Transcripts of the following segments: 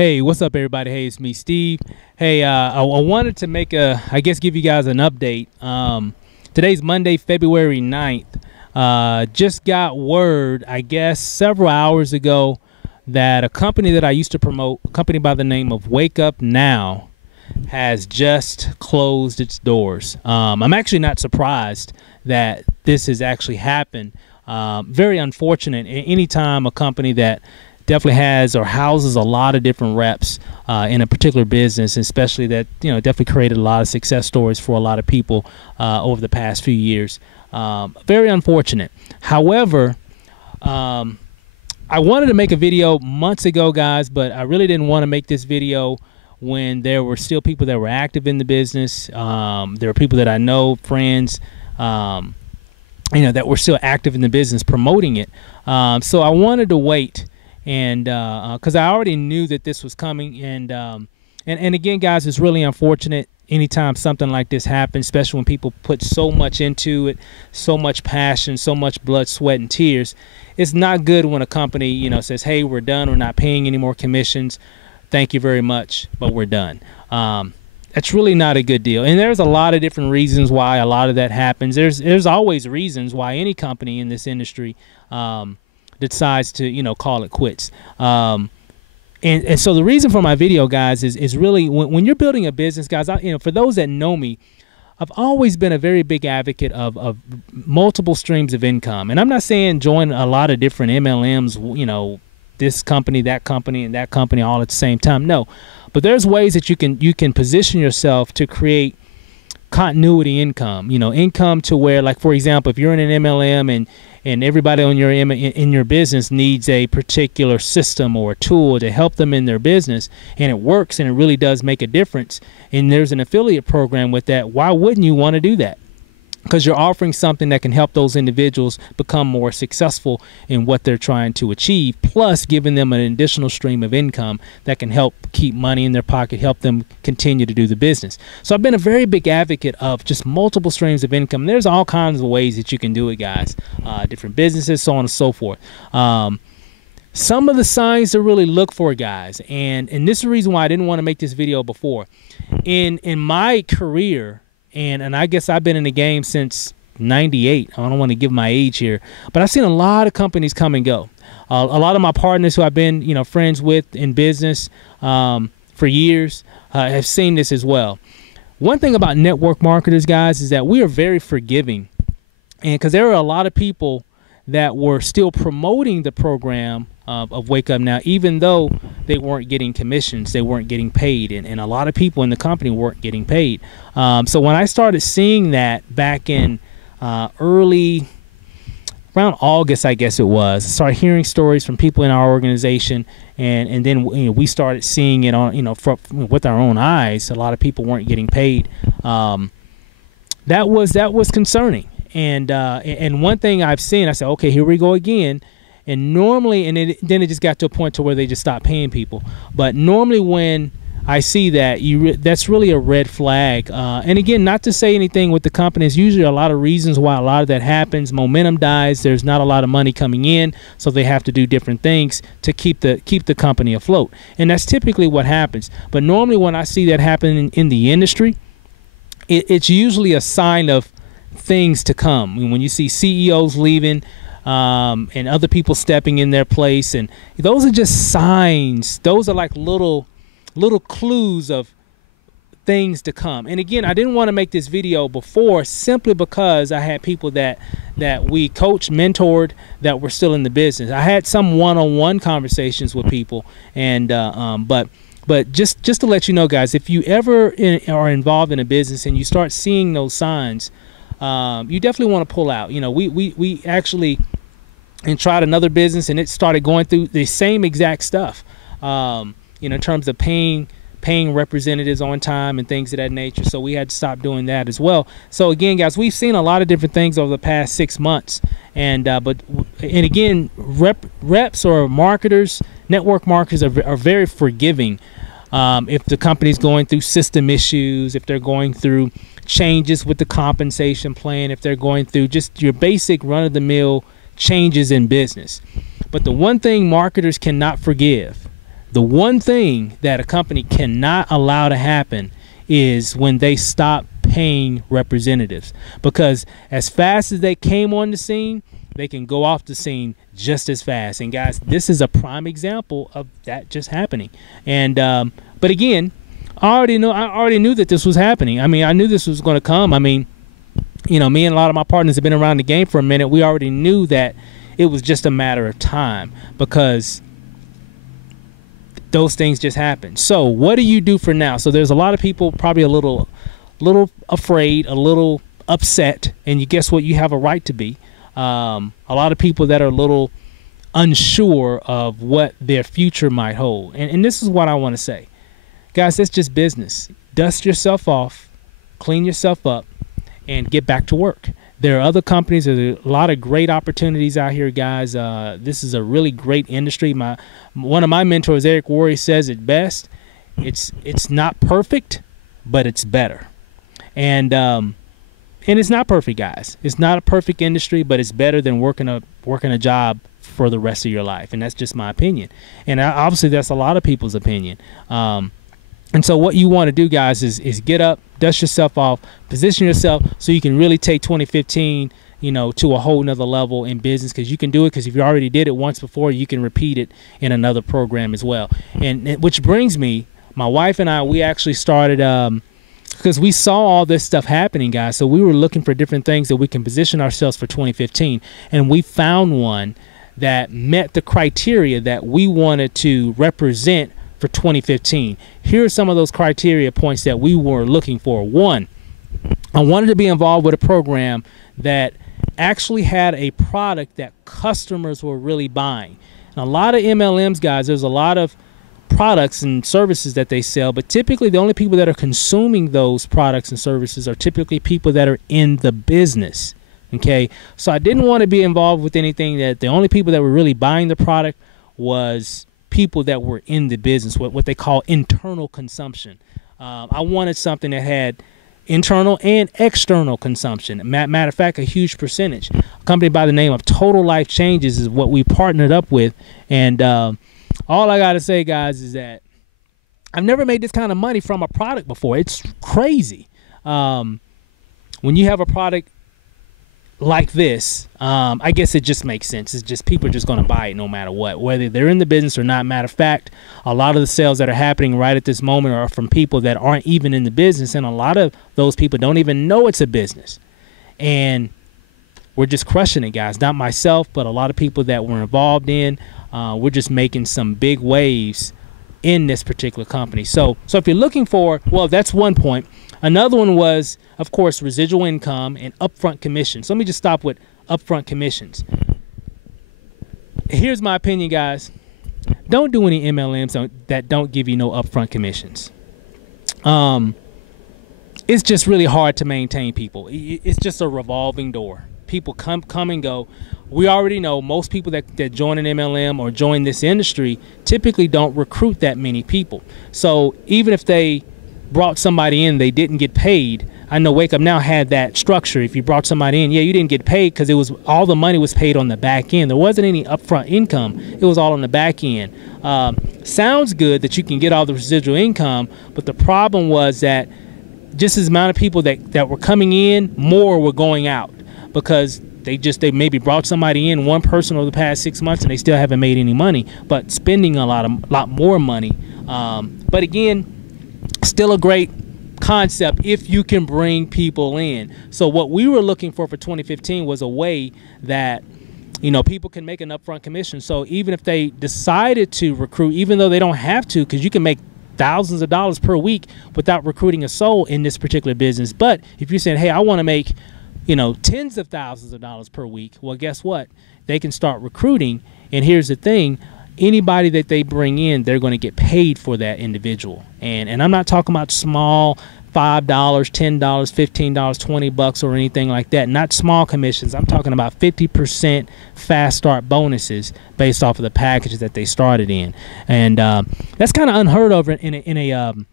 Hey, what's up, everybody? Hey, it's me, Steve. Hey, I wanted to make give you guys an update. Today's Monday, February 9th. Just got word, I guess, several hours ago that a company that I used to promote, a company by the name of WakeUpNow, has just closed its doors. I'm actually not surprised that this has actually happened. Very unfortunate. Anytime a company that definitely has or houses a lot of different reps in a particular business, especially that, definitely created a lot of success stories for a lot of people over the past few years. Very unfortunate. However, I wanted to make a video months ago, guys, but I really didn't want to make this video when there were still people that were active in the business. There were people that I know, friends, that were still active in the business promoting it. So I wanted to wait, and because I already knew that this was coming, and again, guys, it's really unfortunate anytime something like this happens, especially when people put so much into it, so much passion, so much blood, sweat, and tears. It's not good when a company, says, hey, we're done, we're not paying any more commissions, thank you very much, but we're done. That's really not a good deal. And there's a lot of different reasons why a lot of that happens. There's always reasons why any company in this industry decides to, call it quits. And so the reason for my video, guys, is really when you're building a business, guys, for those that know me, I've always been a very big advocate of multiple streams of income. And I'm not saying join a lot of different MLMs, this company, that company, and that company all at the same time. No, but there's ways that you can position yourself to create continuity income, income to where, like, for example, if you're in an MLM and everybody on in your business needs a particular system or a tool to help them in their business, and it works and it really does make a difference, and there's an affiliate program with that, why wouldn't you want to do that? Because you're offering something that can help those individuals become more successful in what they're trying to achieve, plus giving them an additional stream of income that can help keep money in their pocket, help them continue to do the business. So I've been a very big advocate of just multiple streams of income. There's all kinds of ways that you can do it, guys. Different businesses, so on and so forth. Some of the signs to really look for, guys, and this is the reason why I didn't want to make this video before. In my career, and I guess I've been in the game since '98. I don't want to give my age here, but I've seen a lot of companies come and go. A lot of my partners who I've been, friends with in business for years have seen this as well. One thing about network marketers, guys, is that we are very forgiving, and because there are a lot of people that were still promoting the program of Wake Up Now, even though they weren't getting commissions, they weren't getting paid, and a lot of people in the company weren't getting paid. So when I started seeing that back in around August, I guess it was, I started hearing stories from people in our organization, and then we started seeing it on with our own eyes. A lot of people weren't getting paid. That was concerning. And one thing I've seen, I said, okay, here we go again. And normally, then it just got to a point to where they just stopped paying people. But normally when I see that, that's really a red flag. And again, not to say anything with the company. There's usually a lot of reasons why a lot of that happens. Momentum dies. There's not a lot of money coming in, so they have to do different things to keep the company afloat. And that's typically what happens. But normally when I see that happen in the industry, it's usually a sign of things to come. I mean, when you see CEOs leaving and other people stepping in their place, and those are just signs. Those are like little clues of things to come. And again, I didn't want to make this video before simply because I had people that we coached, mentored, that were still in the business. I had some one-on-one conversations with people, and but just to let you know, guys, if you ever are involved in a business and you start seeing those signs, you definitely want to pull out. We actually tried another business, and it started going through the same exact stuff, in terms of paying representatives on time and things of that nature. So we had to stop doing that as well. So again, guys, we've seen a lot of different things over the past 6 months, and again, reps or marketers, network marketers are very forgiving. If the company's going through system issues, if they're going through changes with the compensation plan, if they're going through just your basic run-of-the-mill changes in business. But the one thing marketers cannot forgive, The one thing that a company cannot allow to happen is when they stop paying representatives, because as fast as they came on the scene, they can go off the scene just as fast. And guys, this is a prime example of that just happening. And but again, I already knew that this was happening. I mean, I knew this was going to come. I mean, you know, me and a lot of my partners have been around the game for a minute. We already knew that it was just a matter of time, because those things just happen. So what do you do for now? So there's a lot of people probably a little afraid, a little upset, and you guess what? You have a right to be. A lot of people that are a little unsure of what their future might hold. And this is what I want to say. Guys, it's just business. Dust yourself off, clean yourself up, and get back to work. There are other companies. There's a lot of great opportunities out here, guys. This is a really great industry. One of my mentors, Eric Worre, says it best. It's not perfect, but it's better. And it's not perfect, guys. It's not a perfect industry, but it's better than working a job for the rest of your life. And that's just my opinion. And obviously, that's a lot of people's opinion. And so what you want to do, guys, is get up, dust yourself off, position yourself so you can really take 2015, you know, to a whole nother level in business, because you can do it, because if you already did it once before, you can repeat it in another program as well. And which brings me, my wife and I, we actually started, because we saw all this stuff happening, guys. So we were looking for different things that we can position ourselves for 2015. And we found one that met the criteria that we wanted to represent for 2015. Here are some of those criteria points that we were looking for. One, I wanted to be involved with a program that actually had a product that customers were really buying. And a lot of MLMs, guys, there's a lot of products and services that they sell, but typically the only people that are consuming those products and services are typically people that are in the business. Okay, so I didn't want to be involved with anything that the only people that were really buying the product was people that were in the business, what they call internal consumption. I wanted something that had internal and external consumption. Matter of fact, a huge percentage. A company by the name of Total Life Changes is what we partnered up with. And all I got to say, guys, is that I've never made this kind of money from a product before. It's crazy. When you have a product like this, I guess it just makes sense. It's just people are just going to buy it no matter what, whether they're in the business or not. Matter of fact, a lot of the sales that are happening right at this moment are from people that aren't even in the business, and a lot of those people don't even know it's a business. And we're just crushing it, guys. Not myself, but a lot of people that we're involved in. We're just making some big waves in this particular company. So if you're looking for, well, that's one point. Another one was, of course, residual income and upfront commissions. So let me just stop with upfront commissions. Here's my opinion, guys. Don't do any MLMs that don't give you no upfront commissions. It's just really hard to maintain people. It's just a revolving door. People come and go. We already know most people that join an MLM or join this industry typically don't recruit that many people. So even if they brought somebody in, they didn't get paid. I know WakeUpNow had that structure. If you brought somebody in, yeah, you didn't get paid because it was all the money was paid on the back end. There wasn't any upfront income. It was all on the back end. Sounds good that you can get all the residual income, but the problem was that just as amount of people that were coming in, more were going out, because they maybe brought somebody in, one person over the past 6 months, and they still haven't made any money, but spending a lot more money. But again, still a great concept if you can bring people in. So what we were looking for 2015 was a way that, you know, people can make an upfront commission. So even if they decided to recruit, even though they don't have to, because you can make thousands of dollars per week without recruiting a soul in this particular business. But if you're saying, hey, I want to make, you know, tens of thousands of dollars per week, well, guess what? They can start recruiting. And here's the thing. Anybody that they bring in, they're going to get paid for that individual. And I'm not talking about small $5, $10, $15, $20 or anything like that. Not small commissions. I'm talking about 50% fast start bonuses based off of the packages that they started in. And that's kind of unheard of in an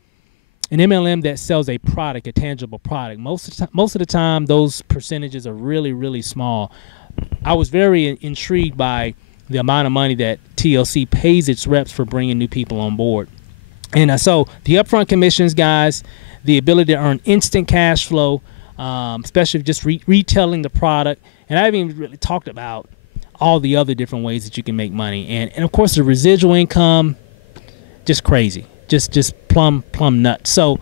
MLM that sells a product, a tangible product. Most of the time, those percentages are really, really small. I was very intrigued by the amount of money that TLC pays its reps for bringing new people on board. And so the upfront commissions, guys, the ability to earn instant cash flow, especially just retailing the product. And I haven't even really talked about all the other different ways that you can make money. And of course, the residual income, just crazy, just plumb nuts. So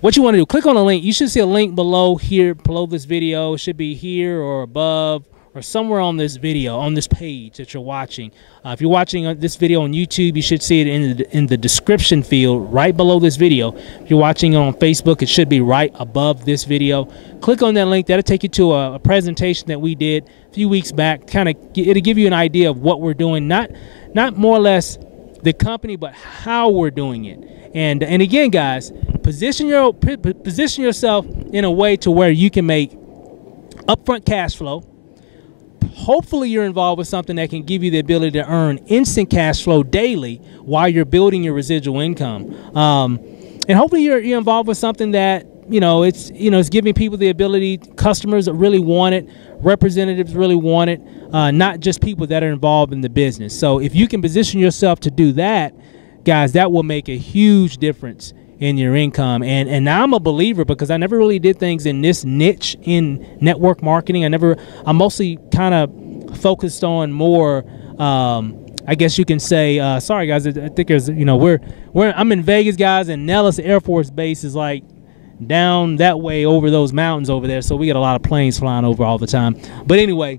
what you want to do, click on a link. You should see a link below here, below this video. It should be here or above or somewhere on this video, on this page that you're watching. If you're watching this video on YouTube, you should see it in the description field right below this video. If you're watching it on Facebook, it should be right above this video. Click on that link. That'll take you to a presentation that we did a few weeks back. It'll give you an idea of what we're doing, not more or less the company, but how we're doing it. And again, guys, position yourself in a way to where you can make upfront cash flow. Hopefully you're involved with something that can give you the ability to earn instant cash flow daily while you're building your residual income. And hopefully you're involved with something that, it's giving people the ability, customers that really want it, representatives really want it, not just people that are involved in the business. So if you can position yourself to do that, guys, that will make a huge difference in your income. And now I'm a believer, because I never really did things in this niche in network marketing. I'm mostly kind of focused on more, I guess you can say, sorry guys, I think there's, I'm in Vegas, guys, and Nellis Air Force Base is like down that way over those mountains over there. So we get a lot of planes flying over all the time. But anyway,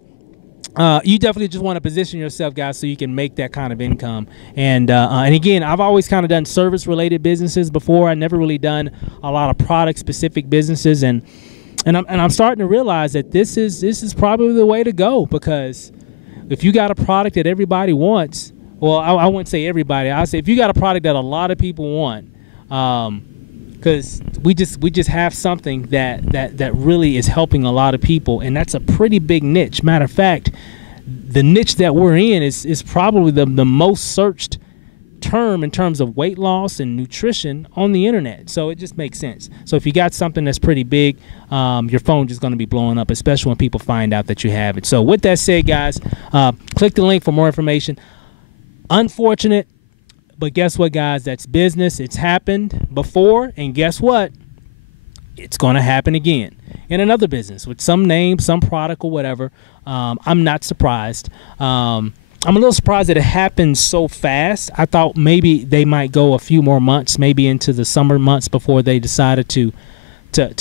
you definitely just want to position yourself, guys, so you can make that kind of income. And again, I've always kind of done service-related businesses before. I never really done a lot of product-specific businesses, and I'm starting to realize that this is probably the way to go, because if you got a product that everybody wants, well, I wouldn't say everybody. I'll say if you got a product that a lot of people want, because we just have something that really is helping a lot of people, and that's a pretty big niche. Matter of fact, the niche that we're in is probably the most searched term in terms of weight loss and nutrition on the internet. So it just makes sense. So if you got something that's pretty big, your phone's just going to be blowing up, especially when people find out that you have it. So with that said, guys, click the link for more information. Unfortunate, but guess what, guys? That's business. It's happened before, and guess what? It's going to happen again in another business with some name, some product, or whatever. I'm not surprised. I'm a little surprised that it happened so fast. I thought maybe they might go a few more months, maybe into the summer months, before they decided to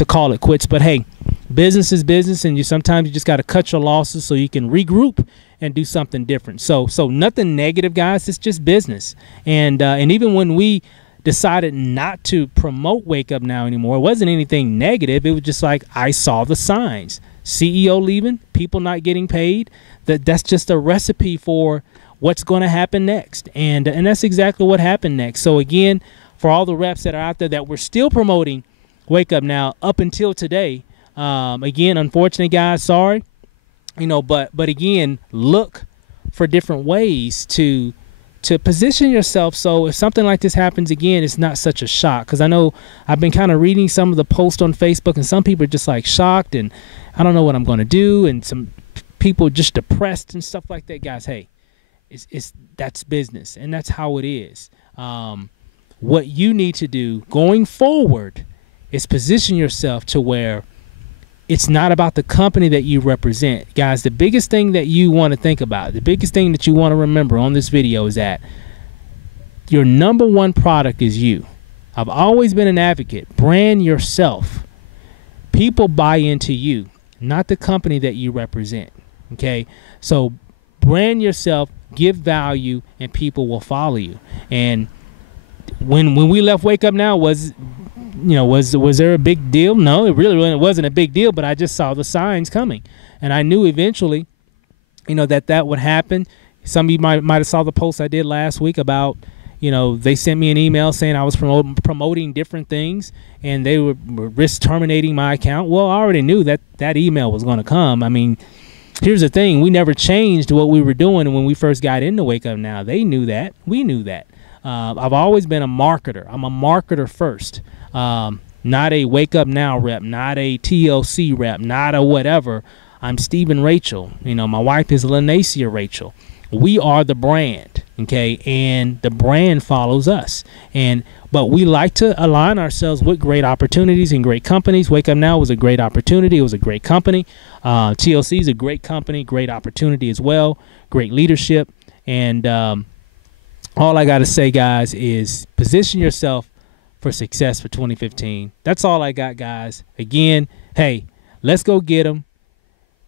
call it quits. But hey, business is business, and sometimes you just got to cut your losses so you can regroup and do something different. So nothing negative, guys. It's just business. And even when we decided not to promote Wake Up Now anymore, it wasn't anything negative. It was just like, I saw the signs. CEO leaving, people not getting paid. That's just a recipe for what's going to happen next. And that's exactly what happened next. So again, for all the reps that are out there that we're still promoting Wake Up Now up until today, again, unfortunately, guys, sorry. But again, look for different ways to position yourself, so if something like this happens again, it's not such a shock. Because I know I've been kind of reading some of the posts on Facebook, and some people are just like shocked, and I don't know what I'm going to do, and some people just depressed and stuff like that. Guys, hey, that's business, and that's how it is. What you need to do going forward is position yourself to where it's not about the company that you represent. Guys, the biggest thing that you want to think about, the biggest thing that you want to remember on this video is that your number one product is you. I've always been an advocate. Brand yourself. People buy into you, not the company that you represent. Okay? So brand yourself, give value, and people will follow you. And when we left Wake Up Now, was there a big deal? No, it really wasn't a big deal, but I just saw the signs coming. And I knew eventually, that would happen. Some of you might have saw the post I did last week about, they sent me an email saying I was promoting different things, and they were risk terminating my account. Well, I already knew that email was going to come. I mean, here's the thing. We never changed what we were doing when we first got into Wake Up Now. They knew that. We knew that. I've always been a marketer. I'm a marketer first. Not a Wake Up Now rep, not a TLC rep, not a whatever. I'm Steve and Rachel. My wife is Lanacia Rachel. we are the brand, okay, and the brand follows us. But we like to align ourselves with great opportunities and great companies. Wake Up Now was a great opportunity. It was a great company. TLC is a great company, great opportunity as well, great leadership. And all I got to say, guys, is position yourself for success for 2015. That's all I got, guys. Again, hey, let's go get them.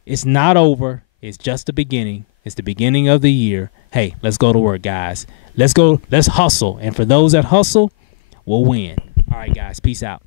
It's not over. It's just the beginning. It's the beginning of the year. Hey, let's go to work, guys. Let's go. Let's hustle. And for those that hustle, we'll win. All right, guys. Peace out.